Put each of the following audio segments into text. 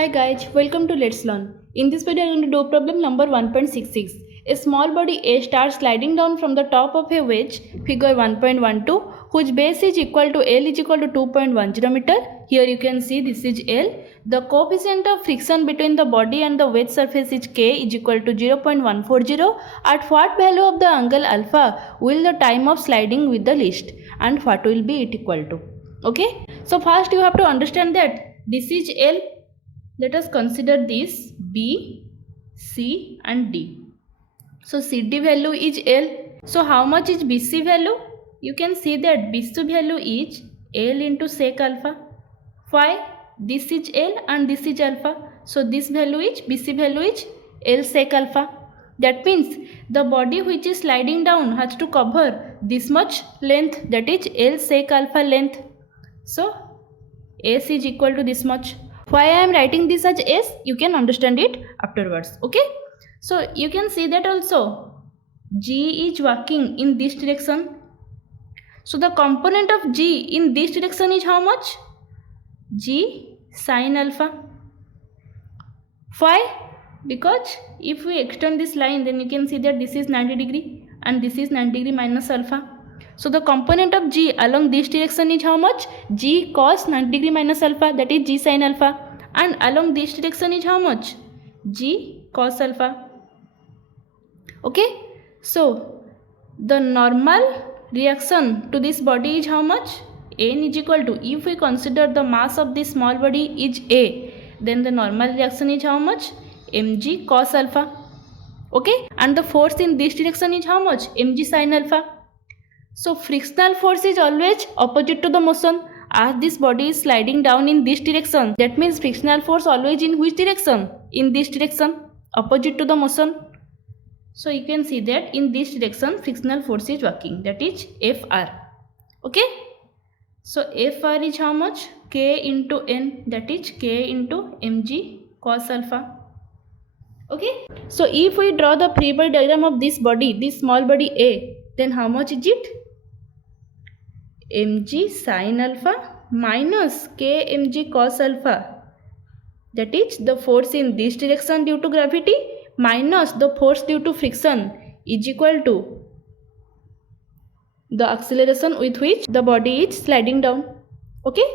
Hi guys, welcome to Let's Learn. In this video, I'm going to do problem number 1.66. A small body A starts sliding down from the top of a wedge, figure 1.12, whose base is equal to L is equal to 2.10 meter. Here you can see this is L. The coefficient of friction between the body and the wedge surface is K is equal to 0.140. At what value of the angle alpha will the time of sliding with the least, and what will be it equal to? Okay, so first you have to understand that this is L. Let us consider this B, C and D. So CD value is L. So how much is BC value? You can see that BC value is L into sec alpha. Why? This is L and this is alpha. So this value is BC value is L sec alpha. That means the body which is sliding down has to cover this much length, that is L sec alpha length. So S is equal to this much. Why I am writing this as S? You can understand it afterwards. Okay. So you can see that also G is working in this direction. So the component of G in this direction is how much? G sin alpha. Why? Because if we extend this line, then you can see that this is 90 degree and this is 90 degree minus alpha. So the component of G along this direction is how much? G cos 90 degree minus alpha, that is G sin alpha. And along this direction is how much? G cos alpha. Okay. So the normal reaction to this body is how much? N is equal to, if we consider the mass of this small body is A, then the normal reaction is how much? Mg cos alpha. Okay. And the force in this direction is how much? Mg sin alpha. So frictional force is always opposite to the motion. As this body is sliding down in this direction, that means frictional force always in which direction? In this direction, opposite to the motion. So you can see that in this direction frictional force is working, that is Fr. Okay. So Fr is how much? K into N, that is K into Mg cos alpha. Okay. So if we draw the free body diagram of this body, this small body A, then how much is it? Mg sin alpha minus K Mg cos alpha, that is the force in this direction due to gravity minus the force due to friction is equal to the acceleration with which the body is sliding down. Okay,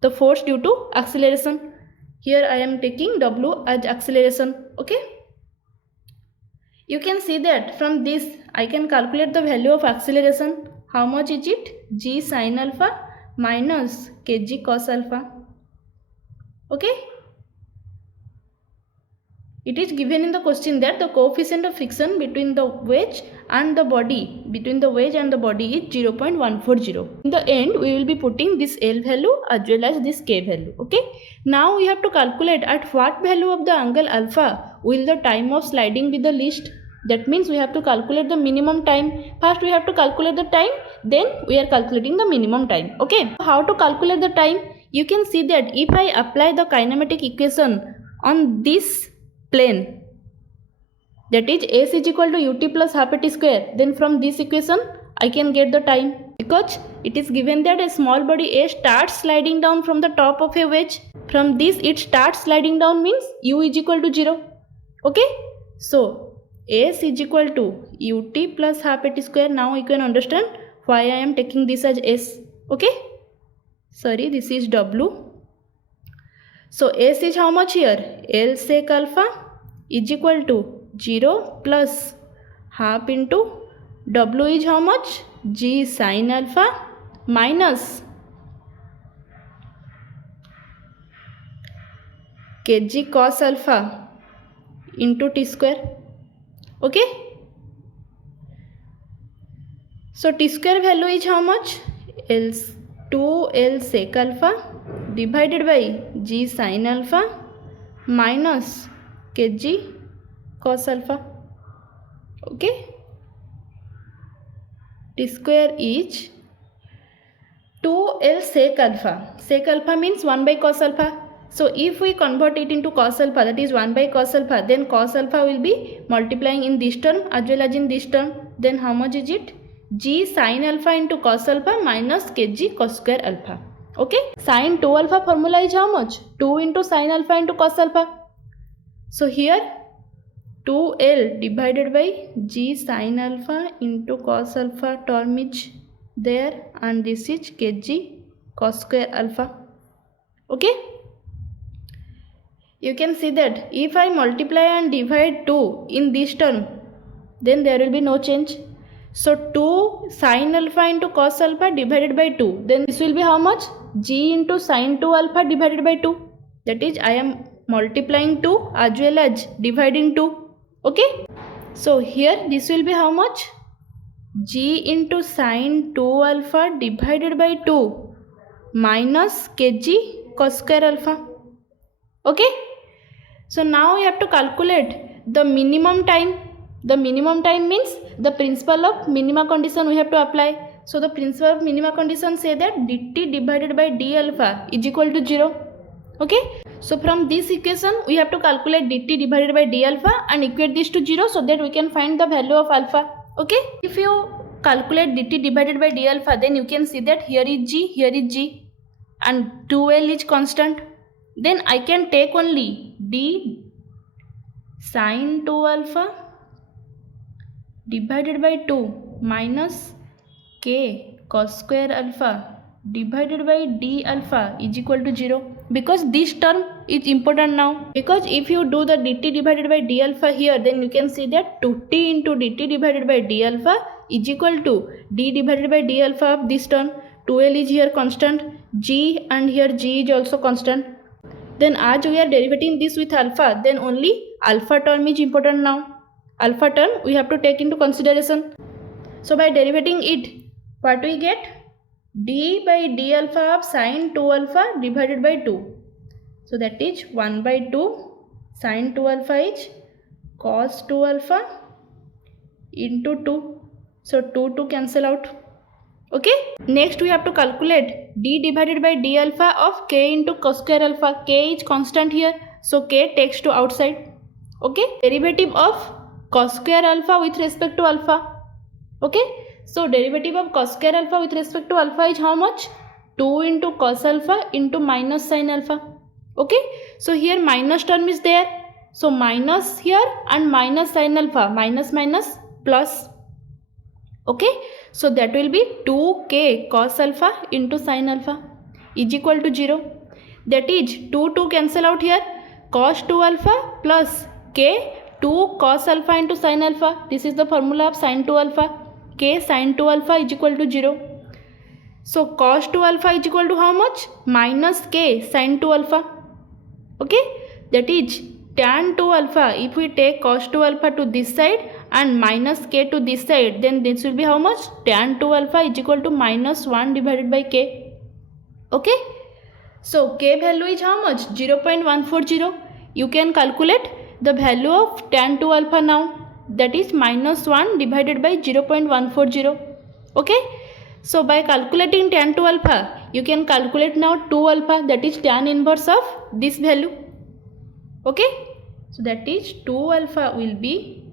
the force due to acceleration. Here I am taking W as acceleration. Okay, you can see that from this I can calculate the value of acceleration. How much is it? G sin alpha minus kg cos alpha. Okay. It is given in the question that the coefficient of friction between the wedge and the body, is 0.140. In the end, we will be putting this L value as well as this K value. Okay. Now we have to calculate at what value of the angle alpha will the time of sliding be the least. That means we have to calculate the minimum time. First we have to calculate the time, then we are calculating the minimum time. Okay. How to calculate the time? You can see that if I apply the kinematic equation on this plane, that is S is equal to ut plus half at square, then from this equation I can get the time, because it is given that a small body A starts sliding down from the top of a wedge. From this it starts sliding down means u is equal to 0. Okay. So S is equal to ut plus half at square. Now you can understand why I am taking this as S. Okay. Sorry, this is W. So S is how much here? L sec alpha is equal to 0 plus half into W is how much? G sin alpha minus kg cos alpha into t square. Okay. So t square value is how much? 2L sec alpha divided by G sin alpha minus kg cos alpha. Okay. T square is 2L sec alpha. Sec alpha means 1 by cos alpha. So if we convert it into cos alpha, that is 1 by cos alpha, then cos alpha will be multiplying in this term as well as in this term. Then how much is it? G sin alpha into cos alpha minus kg cos square alpha. Okay, sin 2 alpha formula is how much? 2 into sin alpha into cos alpha. So here 2L divided by g sin alpha into cos alpha term is there, and this is kg cos square alpha. Okay, you can see that if I multiply and divide 2 in this term, then there will be no change. So 2 sin alpha into cos alpha divided by 2, then this will be how much? G into sin 2 alpha divided by 2. That is, I am multiplying 2 as well as dividing 2. Okay, so here this will be how much? G into sin 2 alpha divided by 2 minus kg cos square alpha. Okay, so now we have to calculate the minimum time. The minimum time means the principle of minima condition we have to apply. So the principle of minima condition say that dt divided by d alpha is equal to 0. Okay, so from this equation we have to calculate dt divided by d alpha and equate this to 0 so that we can find the value of alpha. Okay, if you calculate dt divided by d alpha, then you can see that here is g, here is g, and 2l is constant. Then I can take only d sin 2 alpha divided by 2 minus k cos square alpha divided by d alpha is equal to 0, because this term is important now. Because if you do the dt divided by d alpha here, then you can see that 2t into dt divided by d alpha is equal to d divided by d alpha of this term. 2l is here constant, g and here g is also constant. Then as we are derivating this with alpha, then only alpha term is important now. Alpha term we have to take into consideration. So by derivating it, what we get? D by d alpha of sin 2 alpha divided by 2. So that is 1 by 2 sin 2 alpha is cos 2 alpha into 2. So 2 cancel out. Okay, next we have to calculate d divided by d alpha of k into cos square alpha. K is constant here, so k takes to outside. Okay, derivative of cos square alpha with respect to alpha. Okay, so derivative of cos square alpha with respect to alpha is how much? 2 into cos alpha into minus sin alpha. Okay, so here minus term is there, so minus here and minus sin alpha, minus minus plus. Okay, so that will be 2k cos alpha into sin alpha is equal to 0. That is 2 cancel out here, cos 2 alpha plus k 2 cos alpha into sin alpha. This is the formula of sin 2 alpha. K sin 2 alpha is equal to 0. So cos 2 alpha is equal to how much? Minus k sin 2 alpha. Okay, that is tan 2 alpha. If we take cos 2 alpha to this side and minus k to this side, then this will be how much? Tan 2 alpha is equal to minus 1 divided by k. Okay, so k value is how much? 0.140. You can calculate the value of tan 2 alpha now. That is minus 1 divided by 0.140. Okay, so by calculating tan 2 alpha, you can calculate now 2 alpha, that is tan inverse of this value. Okay, so that is 2 alpha will be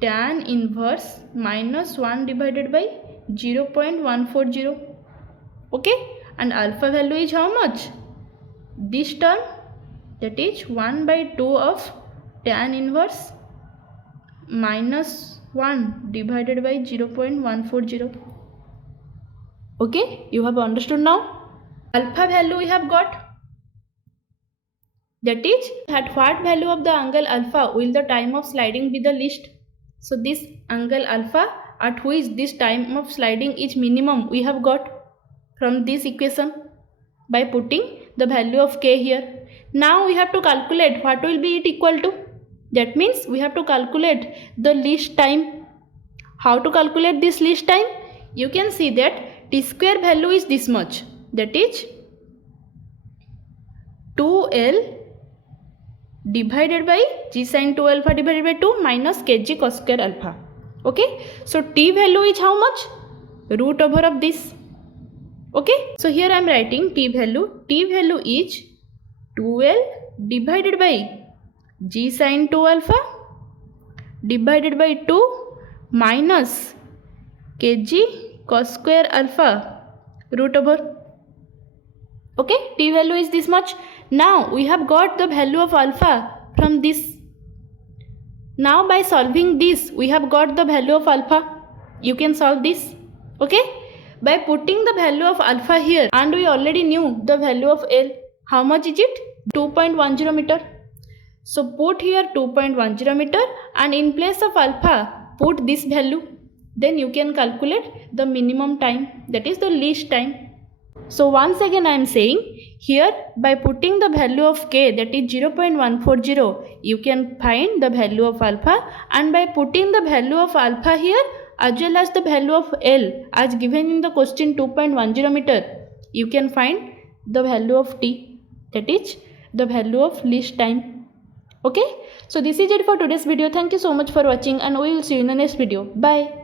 tan inverse minus 1 divided by 0.140. Okay, and alpha value is how much? This term, that is 1 by 2 of tan inverse minus 1 divided by 0.140. Okay, you have understood now. Alpha value we have got. That is, at what value of the angle alpha will the time of sliding be the least? So this angle alpha at which this time of sliding is minimum we have got from this equation by putting the value of k here. Now we have to calculate what will be it equal to. That means we have to calculate the least time. How to calculate this least time? You can see that t square value is this much. That is 2l divided by g sin 2 alpha divided by 2 minus kg cos square alpha. Okay, so t value is how much? Root over of this. Okay, so here I am writing t value. T value is 2l divided by g sin 2 alpha divided by 2 minus kg cos square alpha root over. Okay, t value is this much. Now we have got the value of alpha from this. Now by solving this, we have got the value of alpha. You can solve this. Okay, by putting the value of alpha here, and we already knew the value of L. How much is it? 2.10 meter. So put here 2.10 meter, and in place of alpha put this value. Then you can calculate the minimum time, that is the least time. So once again I am saying here, by putting the value of k, that is 0.140, you can find the value of alpha, and by putting the value of alpha here as well as the value of L as given in the question 2.10 meter, you can find the value of t, that is the value of least time. Okay, so this is it for today's video. Thank you so much for watching, and we will see you in the next video. Bye.